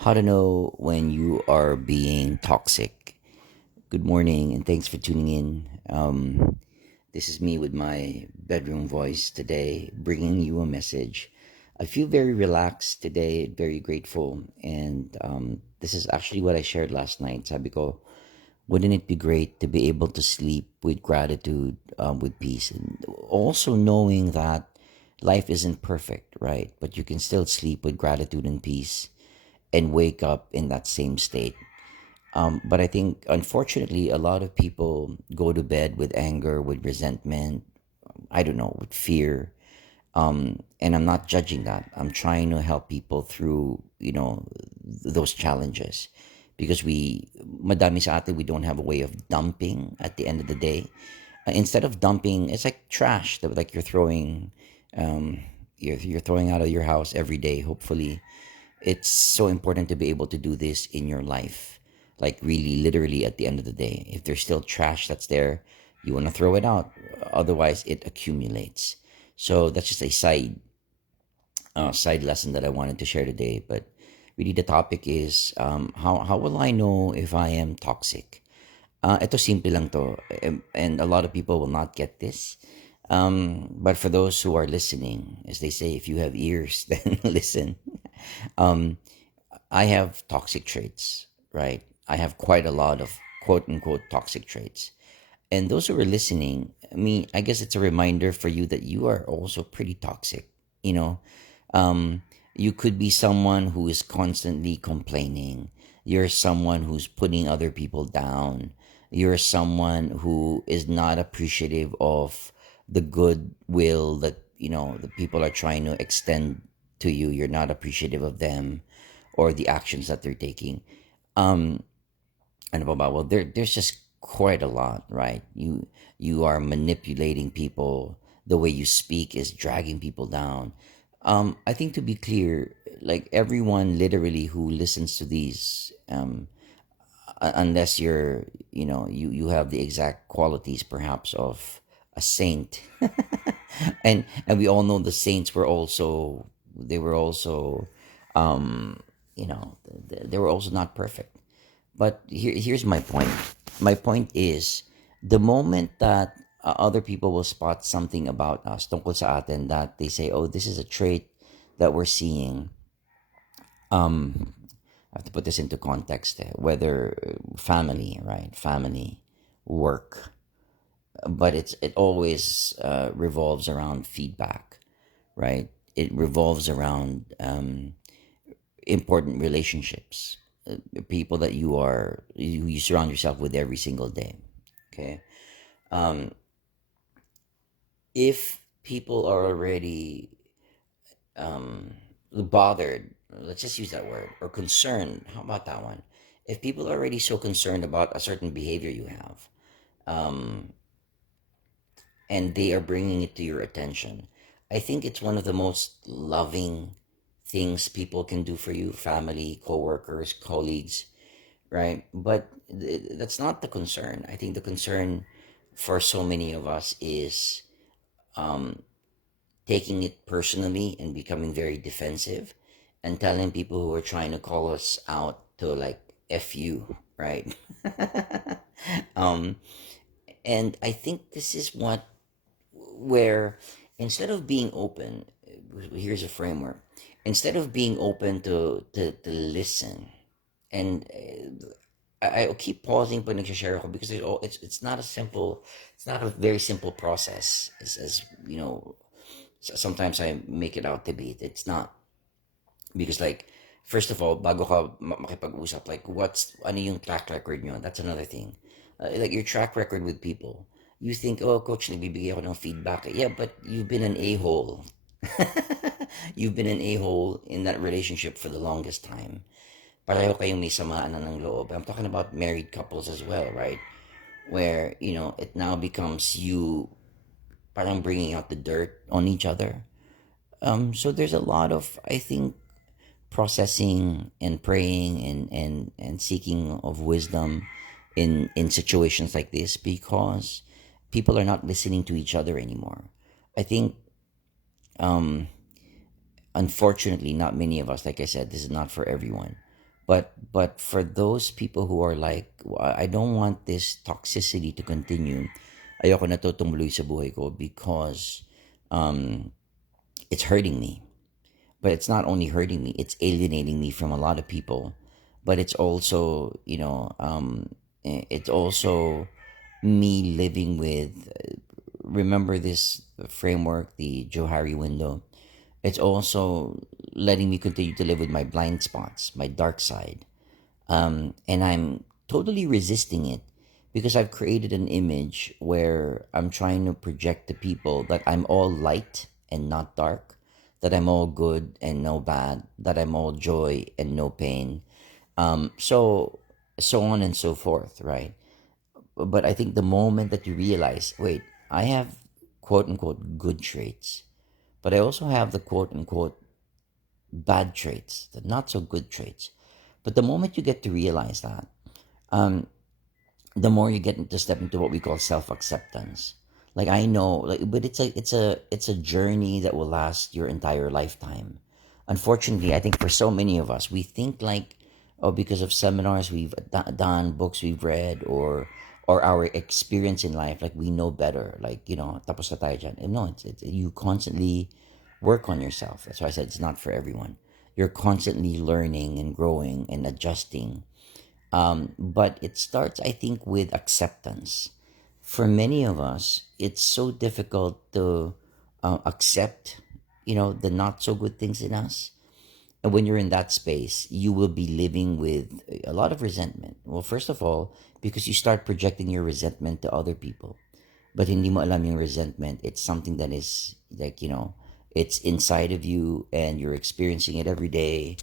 How to know when you are being toxic. Good morning, and thanks for tuning in. This is me with my bedroom voice today, bringing you a message. I feel very relaxed today, very grateful, and this is actually what I shared last night. Sabi ko, wouldn't it be great to be able to sleep with gratitude, with peace, and also knowing that life isn't perfect, right? But you can still sleep with gratitude and peace and wake up in that same state. But I think, unfortunately, a lot of people go to bed with anger, with resentment, I don't know, with fear. And I'm not judging that. I'm trying to help people through, those challenges. Because madami sa atin, we don't have a way of dumping at the end of the day. Instead of dumping, it's like trash that like um, you're throwing out of your house every day, hopefully it's so important to be able to do this in your life. Like, really, literally, at the end of the day. If there's still trash that's there, you want to throw it out. Otherwise, it accumulates. So that's just a side lesson that I wanted to share today. But really, the topic is how will I know if I am toxic? Ito simple lang to, and a lot of people will not get this. But for those who are listening, as they say, if you have ears, then listen. Um, I have toxic traits, right? I have quite a lot of quote unquote toxic traits. And those who are listening, I guess it's a reminder for you that you are also pretty toxic. You know, um, you could be someone who is constantly complaining. You're someone who's putting other people down. You're someone who is not appreciative of the goodwill that, the people are trying to extend to you. You're not appreciative of them or the actions that they're taking. Um, and blah, blah, well, there's just quite a lot, right? You are manipulating people. The way you speak is dragging people down. I think, to be clear, like, everyone literally who listens to these, unless you have the exact qualities perhaps of a saint, and we all know the saints were also they were also not perfect. But here's my point. My point is, the moment that other people will spot something about us tungkol sa atin that they say, oh, this is a trait that we're seeing. I have to put this into context, whether family, right? Family, work, but it always revolves around feedback, right? It revolves around important relationships, people that you surround yourself with every single day. Okay, if people are already bothered, let's just use that word, or concerned. How about that one? If people are already so concerned about a certain behavior you have, um, and they are bringing it to your attention, I think it's one of the most loving things people can do for you, family, coworkers, colleagues, right? But that's not the concern. I think the concern for so many of us is um, taking it personally and becoming very defensive and telling people who are trying to call us out to, like, F you, right? um, and I think this is where, instead of being open, here's a framework. Instead of being open to listen, and I keep pausing pag nagsashare ako, because it's not a simple, it's not a very simple process, as sometimes I make it out to be. It's not. Because, like, first of all, bago ka makipag-usap, like, ano yung track record nyo? That's another thing. Like, your track record with people. You think, oh, coach, nagbibigay ako ng feedback. Yeah, but you've been an a-hole. You've been an a-hole in that relationship for the longest time. Pareho kayong may samaan na ng loob. I'm talking about married couples as well, right? Where, it now becomes you parang bringing out the dirt on each other. So there's a lot of, I think, processing and praying and seeking of wisdom in situations like this, because people are not listening to each other anymore. I think, um, unfortunately, not many of us, like I said, this is not for everyone. But for those people who are like, I don't want this toxicity to continue. Ayoko na to tumuloy sa buhay ko because um, it's hurting me. But it's not only hurting me, it's alienating me from a lot of people. But it's also, it's also me living with, remember this framework, the Johari window. It's also letting me continue to live with my blind spots, my dark side. And I'm totally resisting it because I've created an image where I'm trying to project to people that I'm all light and not dark, that I'm all good and no bad, that I'm all joy and no pain. So on and so forth, right? But I think the moment that you realize, wait, I have quote unquote good traits, but I also have the quote unquote bad traits, the not so good traits. But the moment you get to realize that, um, the more you get to step into what we call self acceptance. Like I know, like, but it's a journey that will last your entire lifetime. Unfortunately, I think for so many of us, we think like, oh, because of seminars we've done, books we've read, or our experience in life, like we know better. Like tapos na tayo dyan. No, it's you constantly work on yourself. That's why I said it's not for everyone. You're constantly learning and growing and adjusting, but it starts, I think, with acceptance. For many of us, it's so difficult to accept, the not so good things in us. And when you're in that space, you will be living with a lot of resentment. Well, first of all, because you start projecting your resentment to other people. But hindi mo alam yung resentment. It's something that is like, it's inside of you and you're experiencing it every day.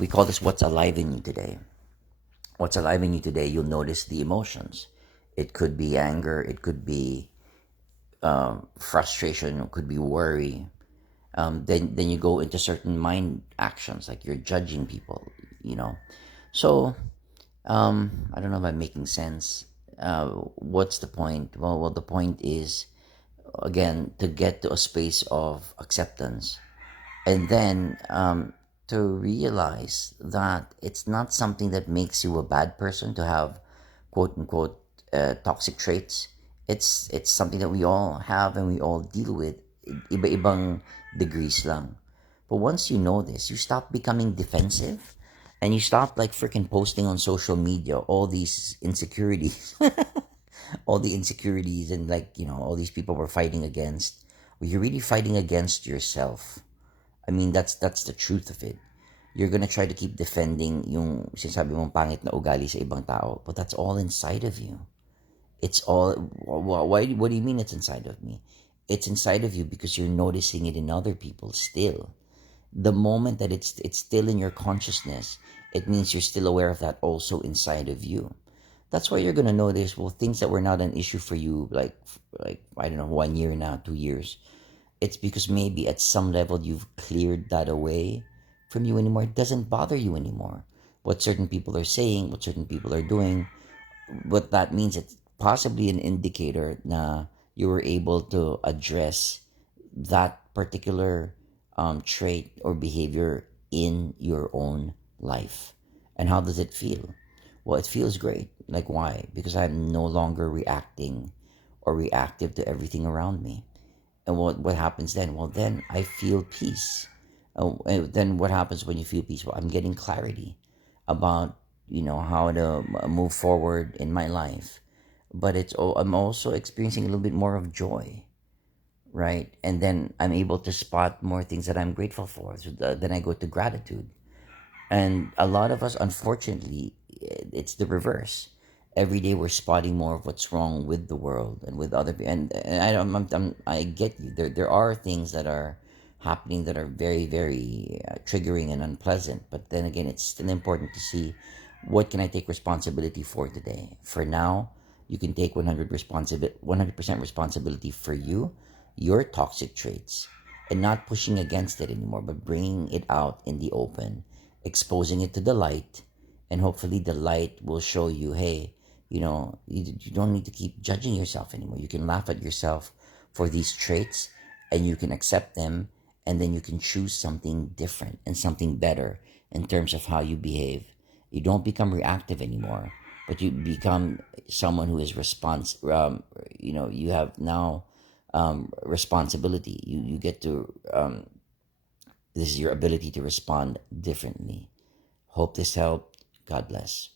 We call this what's alive in you today. What's alive in you today, you'll notice the emotions. It could be anger, it could be frustration, it could be worry. Then you go into certain mind actions, like you're judging people, you know. So I don't know if I'm making sense. What's the point? Well, the point is again to get to a space of acceptance, and then to realize that it's not something that makes you a bad person to have quote unquote toxic traits. It's something that we all have and we all deal with, iba-ibang degrees lang. But once you know this, you stop becoming defensive and you stop like freaking posting on social media all these insecurities, all the insecurities, and like all these people we're fighting against. Well, you're really fighting against yourself. I mean, that's the truth of it. You're gonna try to keep defending yung sinasabi mong pangit na ugali sa ibang tao, but that's all inside of you. It's all. Why? What do you mean it's inside of me? It's inside of you because you're noticing it in other people still. The moment that it's still in your consciousness, it means you're still aware of that also inside of you. That's why you're gonna notice things that were not an issue for you like I don't know 1 year now, 2 years. It's because maybe at some level you've cleared that away from you anymore. It doesn't bother you anymore. What certain people are saying, what certain people are doing, what that means, it's possibly an indicator na you were able to address that particular trait or behavior in your own life. And how does it feel? Well, it feels great. Like, why? Because I'm no longer reacting or reactive to everything around me. And what happens then? Well, then I feel peace. And then what happens when you feel peace? Well, I'm getting clarity about how to move forward in my life. But I'm also experiencing a little bit more of joy, right? And then I'm able to spot more things that I'm grateful for. So then I go to gratitude. And a lot of us, unfortunately, it's the reverse. Every day we're spotting more of what's wrong with the world and with other people. And I get you. There are things that are happening that are very, very triggering and unpleasant. But then again, it's still important to see what can I take responsibility for today. For now, you can take 100% responsibility for you, your toxic traits, and not pushing against it anymore, but bringing it out in the open, exposing it to the light, and hopefully the light will show you, hey, you don't need to keep judging yourself anymore. You can laugh at yourself for these traits and you can accept them and then you can choose something different and something better in terms of how you behave. You don't become reactive anymore, but you become someone who is you have now responsibility. You get to this is your ability to respond differently. Hope this helped. God bless.